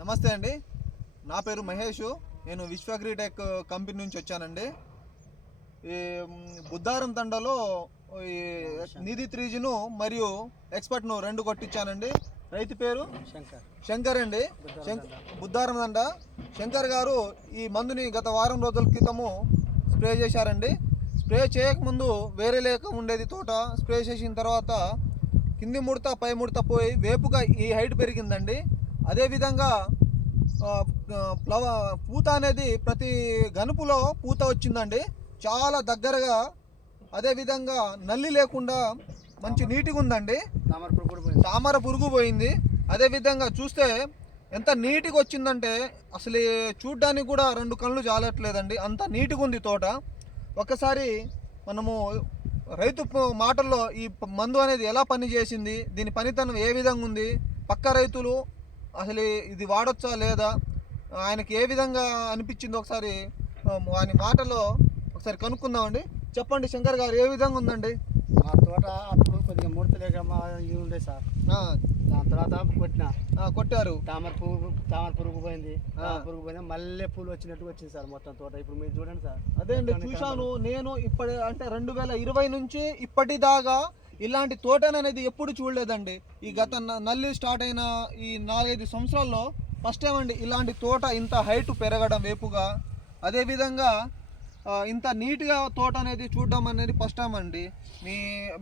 నమస్తే అండి, నా పేరు మహేష్. నేను విశ్వగ్రీటెక్ కంపెనీ నుంచి వచ్చానండి. ఈ బుద్ధారం తండలో ఈ నిధి 3Gను మరియు ఎక్స్పర్ట్ను 2 కొట్టించానండి. రైతు పేరు శంకర్ అండి. బుద్ధారం తండ శంకర్ గారు ఈ మందుని గత వారం రోజుల క్రితము స్ప్రే చేశారండి. స్ప్రే చేయకముందు వేరే లేక ఉండేది తోట. స్ప్రే చేసిన తర్వాత కింది ముడత పై ముడత పోయి వేపుగా ఈ హైట్ పెరిగిందండి. అదేవిధంగా పూత అనేది ప్రతి గనుపులో పూత వచ్చిందండి, చాలా దగ్గరగా. అదేవిధంగా నల్లి లేకుండా మంచి నీట్గా ఉందండి. తామర పురుగు పోయింది. అదేవిధంగా చూస్తే ఎంత నీట్గా వచ్చిందంటే అసలు చూడ్డానికి కూడా 2 కళ్ళు చాలట్లేదండి, అంత నీట్గా ఉంది తోట. ఒకసారి మనము రైతు మాటల్లో ఈ మందు అనేది ఎలా పనిచేసింది, దీని పనితనం ఏ విధంగా ఉంది, పక్క రైతులు అసలు ఇది వాడొచ్చా లేదా, ఆయనకి ఏ విధంగా అనిపించింది ఒకసారి ఆయన మాటలో ఒకసారి కనుక్కుందామండి. చెప్పండి శంకర్ గారు, ఏ విధంగా ఉందండి? మా తోట అప్పుడు కొద్దిగా ముడతలేక ఇది ఉండే సార్. దాని తర్వాత కొట్టారు. తామర పురుగు పోయింది. మల్లె పూలు వచ్చినట్టు వచ్చింది సార్ మొత్తం తోట. ఇప్పుడు మీరు చూడండి సార్. అదే అండి, చూశాను నేను. ఇప్పటి అంటే 2020 నుంచి ఇప్పటిదాకా ఇలాంటి తోటను అనేది ఎప్పుడు చూడలేదండి. ఈ గత నల్లి స్టార్ట్ అయిన ఈ 4-5 సంవత్సరాల్లో ఫస్ట్ టైం అండి ఇలాంటి తోట ఇంత హైట్ పెరగడం వేపుగా. అదేవిధంగా ఇంత నీట్గా తోట అనేది చూడడం అనేది ఫస్ట్ టైం అండి.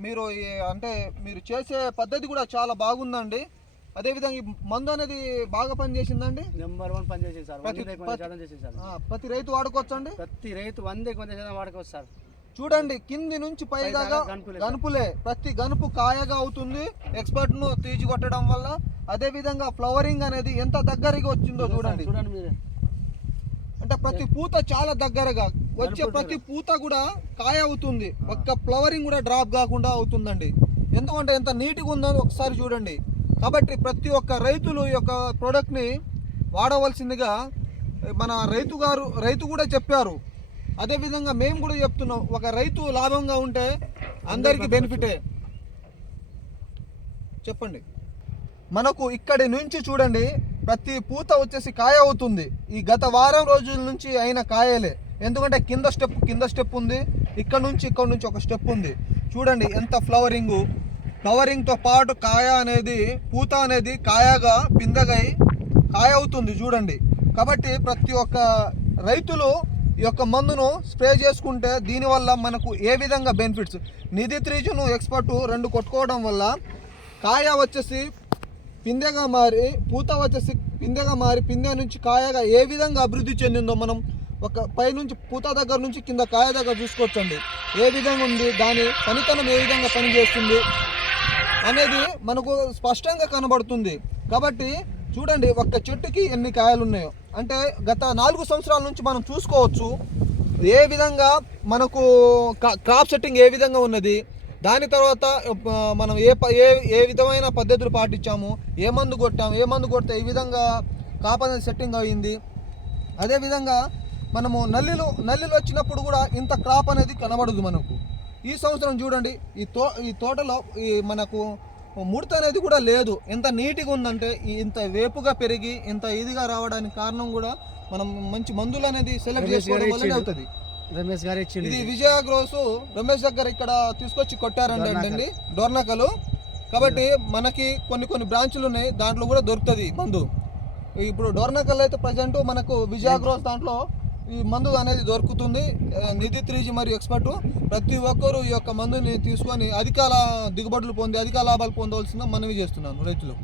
మీరు అంటే మీరు చేసే పద్ధతి కూడా చాలా బాగుందండి. అదేవిధంగా ఈ మందు అనేది బాగా పనిచేసిందండి. నెంబర్ 1 పనిచేసింది సార్. ప్రతి రైతు వాడుకోవచ్చండి. ప్రతి రైతు 100% వాడుకోవచ్చు సార్. చూడండి, కింది నుంచి పై దాకా గనుపులే. ప్రతి గనుపు కాయగా అవుతుంది ఎక్స్పర్ట్ను తీసి కొట్టడం వల్ల. అదే విధంగా ఫ్లవరింగ్ అనేది ఎంత దగ్గరగా వచ్చిందో చూడండి. మీరే అంటే ప్రతి పూత చాలా దగ్గరగా వచ్చే ప్రతి పూత కూడా కాయ అవుతుంది. ఒక్క ఫ్లవరింగ్ కూడా డ్రాప్ కాకుండా అవుతుందండి. ఎందుకంటే ఎంత నీట్గా ఉందో ఒకసారి చూడండి. కాబట్టి ప్రతి ఒక్క రైతులు ఈ యొక్క ప్రోడక్ట్ని వాడవలసిందిగా మన రైతు కూడా చెప్పారు. అదేవిధంగా మేము కూడా చెప్తున్నాం, ఒక రైతు లాభంగా ఉంటే అందరికీ బెనిఫిటే. చెప్పండి. మనకు ఇక్కడి నుంచి చూడండి ప్రతి పూత వచ్చేసి కాయ అవుతుంది. ఈ గత వారం రోజుల నుంచి అయిన కాయలే. ఎందుకంటే కింద స్టెప్ ఉంది, ఇక్కడ నుంచి ఒక స్టెప్ ఉంది. చూడండి ఎంత ఫ్లవరింగ్తో పాటు కాయ అనేది పూత అనేది కాయగా పిందగై కాయ అవుతుంది చూడండి. కాబట్టి ప్రతి ఒక్క రైతులు ఈ యొక్క మందును స్ప్రే చేసుకుంటే దీనివల్ల మనకు ఏ విధంగా బెనిఫిట్స్, నిధి 3Gను ఎక్స్పర్ట్ 2 కొట్టుకోవడం వల్ల కాయ వచ్చేసి పిందెగా మారి, పూత వచ్చేసి పిందెగా మారి, పిందె నుంచి కాయగా ఏ విధంగా అభివృద్ధి చెందిందో మనం ఒక పై నుంచి పూత దగ్గర నుంచి కింద కాయ దగ్గర చూసుకోవచ్చండి. ఏ విధంగా ఉంది, దాని పనితనం ఏ విధంగా పనిచేస్తుంది అనేది మనకు స్పష్టంగా కనబడుతుంది. కాబట్టి చూడండి ఒక్క చెట్టుకి ఎన్ని కాయలు ఉన్నాయో. అంటే గత 4 సంవత్సరాల నుంచి మనం చూసుకోవచ్చు ఏ విధంగా మనకు క్రాప్ సెట్టింగ్ ఏ విధంగా ఉన్నది. దాని తర్వాత మనం ఏ విధమైన పద్ధతులు పాటించాము, ఏ మందు కొడితే ఈ విధంగా కాప్ అనేది సెట్టింగ్ అయ్యింది. అదేవిధంగా మనము నల్లిలు వచ్చినప్పుడు కూడా ఇంత క్రాప్ అనేది కనబడదు మనకు. ఈ సంవత్సరం చూడండి ఈ తోటలో మనకు ముడత అనేది కూడా లేదు. ఎంత నీట్గా ఉందంటే ఇంత వేపుగా పెరిగి ఇంత ఇదిగా రావడానికి కారణం కూడా మనం మంచి మందులు అనేది సెలెక్ట్ చేసుకోవడం వల్లనే అవుతుంది. రమేష్ గారు ఇచ్చింది. ఇది విజయ గ్రోస్ రమేష్ దగ్గర ఇక్కడ తీసుకొచ్చి కొట్టారండి డోర్నకలు. కాబట్టి మనకి కొన్ని బ్రాంచ్లు ఉన్నాయి, దాంట్లో కూడా దొరుకుతుంది మందు. ఇప్పుడు డోర్నకల్ అయితే ప్రజెంట్ మనకు విజయ గ్రోస్ దాంట్లో ఈ మందు అనేది దొరుకుతుంది. నిధి 3G మరియు ఎక్స్పర్ట్ ప్రతి ఒక్కరూ ఈ యొక్క మందుని తీసుకొని అధిక దిగుబడులు పొంది అధిక లాభాలు పొందవలసిందిగా మనవి చేస్తున్నాను రైతులు.